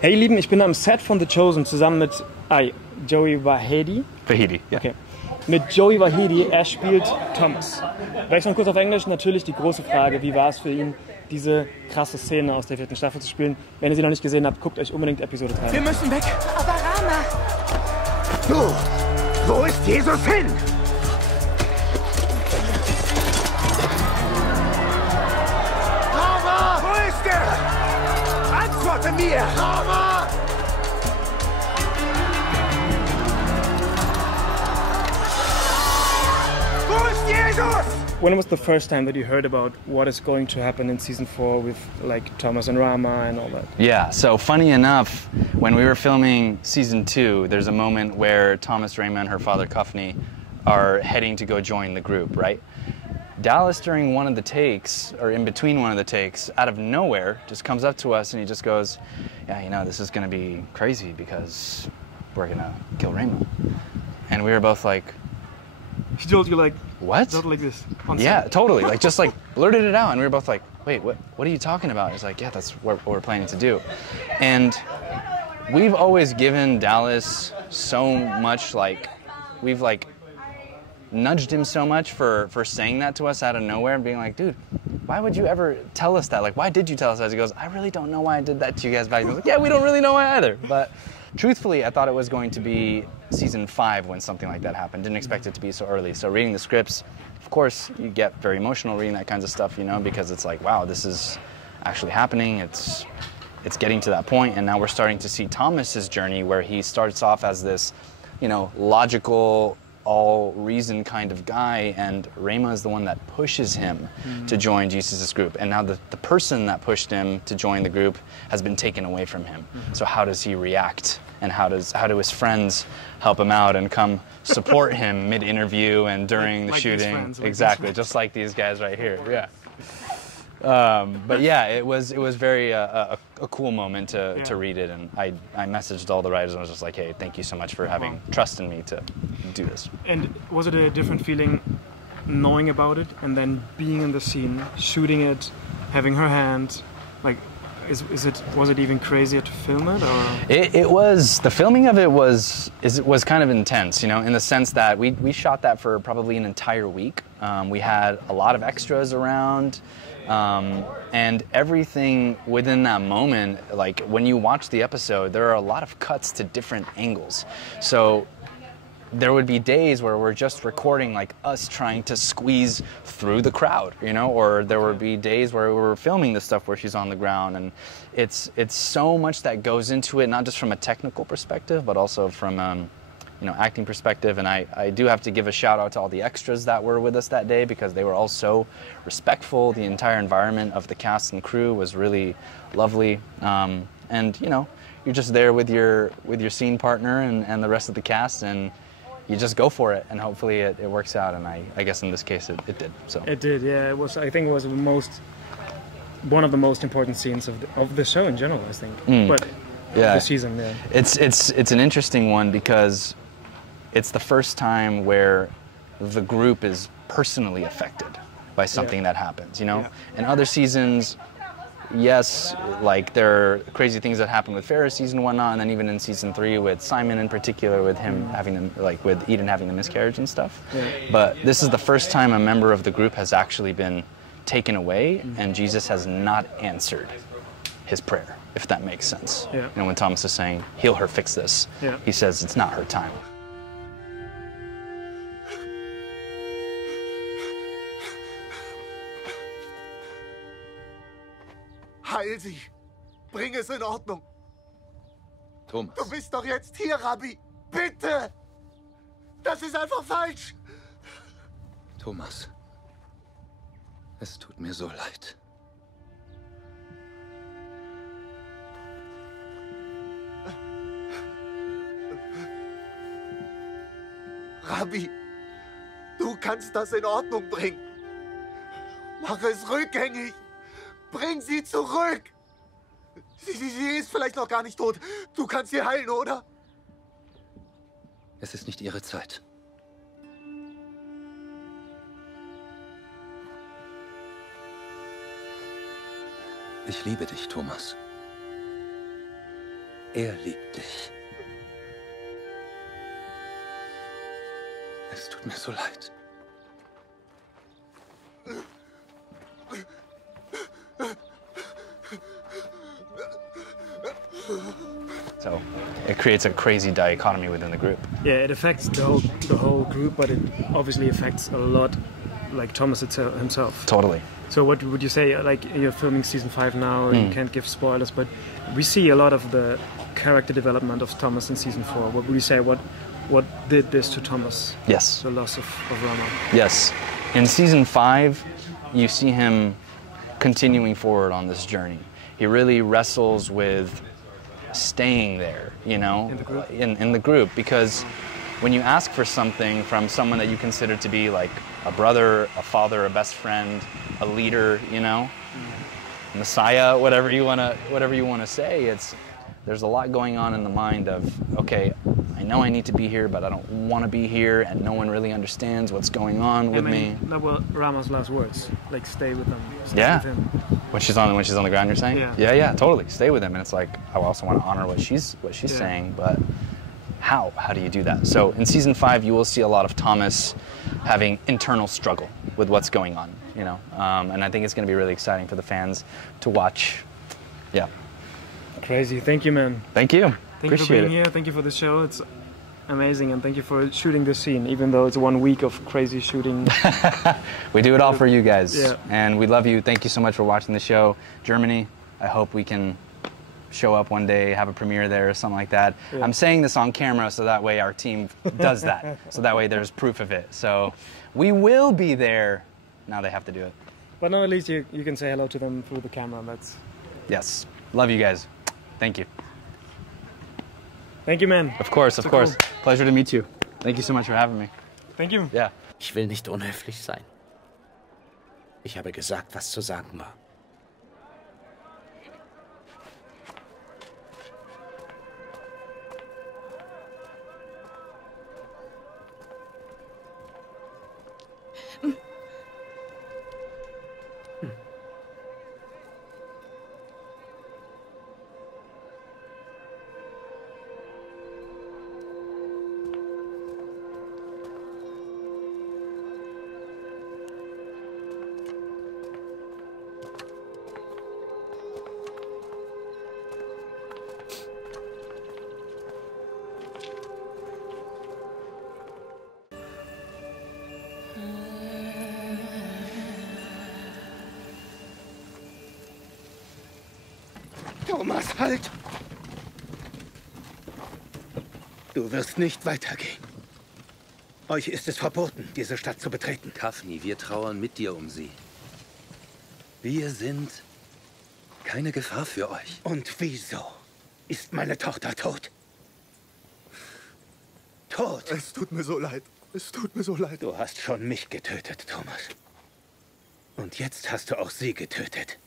Hey ihr Lieben, ich bin am Set von The Chosen zusammen mit Joey Wahedi. Wahedi, ja. Okay. Mit Joey Wahedi, er spielt Thomas. Wechseln kurz auf Englisch, natürlich die große Frage, wie war es für ihn, diese krasse Szene aus der 4. Staffel zu spielen. Wenn ihr sie noch nicht gesehen habt, guckt euch unbedingt Episode 3 an. Wir müssen weg. Aber Rama! Du, wo ist Jesus hin? Rama! Wo ist er? Antworte mir! Rama! Wo ist Jesus? When was the first time that you heard about what is going to happen in season 4 with like Thomas and Rama and all that? Yeah, so funny enough, when we were filming season 2, there's a moment where Thomas, Rama, and her father Kufni are heading to go join the group, right? Dallas, during one of the takes, or in between one of the takes, out of nowhere, just comes up to us and he just goes, yeah, you know, this is gonna be crazy because we're gonna kill Rama. And we were both like, He told you like, what? not like this. Yeah, totally. Like, just like blurted it out, and we were both like, "Wait, what are you talking about?" He's like, "Yeah, that's what we're planning to do." And we've always given Dallas so much, like, we've like nudged him so much for saying that to us out of nowhere and being like, "Dude, why would you ever tell us that? Like, why did you tell us that?" He goes, "I really don't know why I did that to you guys back." He was like, "Yeah, we don't really know why either." But truthfully, I thought it was going to be season 5 when something like that happened. Didn't expect it to be so early. So reading the scripts, of course, you get very emotional reading that kinds of stuff, you know, because it's like, wow, this is actually happening. It's getting to that point, and now we're starting to see Thomas's journey where he starts off as this, you know, logical, all-reason kind of guy, and Rama is the one that pushes him to join Jesus' group. And now the person that pushed him to join the group has been taken away from him. So how does he react? And how do his friends help him out and come support him mid-interview and during the shooting? Friends, exactly, just like these guys right here. Yeah. But yeah, it was very a cool moment to read it, and I messaged all the writers and was just like, hey, thank you so much for having trust in me to do this. And was it a different feeling knowing about it and then being in the scene, shooting it, having her hand, like, was it even crazier to film it, or? It was, the filming of it was kind of intense, you know, in the sense that we shot that for probably an entire week. We had a lot of extras around. And everything within that moment, like when you watch the episode, there are a lot of cuts to different angles. So there would be days where we're just recording like us trying to squeeze through the crowd, you know, or there would be days where we were filming the stuff where she's on the ground, and it's so much that goes into it, not just from a technical perspective, but also from you know, acting perspective. And I do have to give a shout out to all the extras that were with us that day, because they were all so respectful. The entire environment of the cast and crew was really lovely. And you know, you're just there with your scene partner and the rest of the cast, and you just go for it, and hopefully it works out. And I guess in this case it did. So It did, yeah. It was. I think it was one of the most important scenes of the show in general, I think. But yeah, the season, yeah. It's an interesting one because it's the first time where the group is personally affected by something that happens, you know? In other seasons, yes, like there are crazy things that happen with Pharisees and whatnot, and then even in season 3 with Simon in particular, with him having, like with Eden having the miscarriage and stuff. But this is the first time a member of the group has actually been taken away, and Jesus has not answered his prayer, if that makes sense. You know, when Thomas is saying, heal her, fix this, he says it's not her time. Heil sie! Bring es in Ordnung! Thomas. Du bist doch jetzt hier, Rabbi! Bitte! Das ist einfach falsch! Thomas. Es tut mir so leid. Rabbi, du kannst das in Ordnung bringen. Mach es rückgängig. Bring sie zurück. Sie ist vielleicht noch gar nicht tot. Du kannst sie heilen, oder? Es ist nicht ihre Zeit. Ich liebe dich, Thomas. Er liebt dich. Es tut mir so leid. So it creates a crazy dichotomy within the group. Yeah, it affects the whole group, but it obviously affects a lot, like Thomas himself. Totally. So what would you say, like you're filming season 5 now, you can't give spoilers, but we see a lot of the character development of Thomas in season 4. What would you say, what did this to Thomas? Yes. The loss of Rama. Yes. In season 5, you see him continuing forward on this journey. He really wrestles with staying there, you know, in the group, because when you ask for something from someone that you consider to be like a brother, a father, a best friend, a leader, you know, Messiah, whatever you want to say, there's a lot going on in the mind of, okay, I know I need to be here, but I don't want to be here, and no one really understands what's going on with me. That were Rama's last words, like stay with them. Stay Yeah. with him. When she's on the ground, you're saying? Yeah. Yeah, totally. Stay with him. And it's like, I also want to honor what she's saying, but how do you do that? So in season 5, you will see a lot of Thomas having internal struggle with what's going on, you know, and I think it's going to be really exciting for the fans to watch. Yeah. Crazy. Thank you, man. Thank you. Thank you for being here. Thank you for the show. It's amazing, and thank you for shooting this scene, even though it's 1 week of crazy shooting. We do it all for you guys, Yeah. and we love you. Thank you so much for watching the show. Germany, I hope we can show up one day, have a premiere there or something like that. Yeah. I'm saying this on camera so that way our team does that, so that way there's proof of it. So we will be there. Now they have to do it. But now at least you can say hello to them through the camera. That's. Yes. Love you guys. Thank you. Thank you, man. Of course, of So course. cool. Pleasure to meet you. Thank you so much for having me. Thank you. Yeah. Ich will nicht unhöflich sein. Ich habe gesagt, was zu sagen war. Thomas, halt! Du wirst nicht weitergehen. Euch ist es verboten, diese Stadt zu betreten. Kafni, wir trauern mit dir um sie. Wir sind keine Gefahr für euch. Und wieso ist meine Tochter tot? Tot! Es tut mir so leid. Es tut mir so leid. Du hast schon mich getötet, Thomas. Und jetzt hast du auch sie getötet.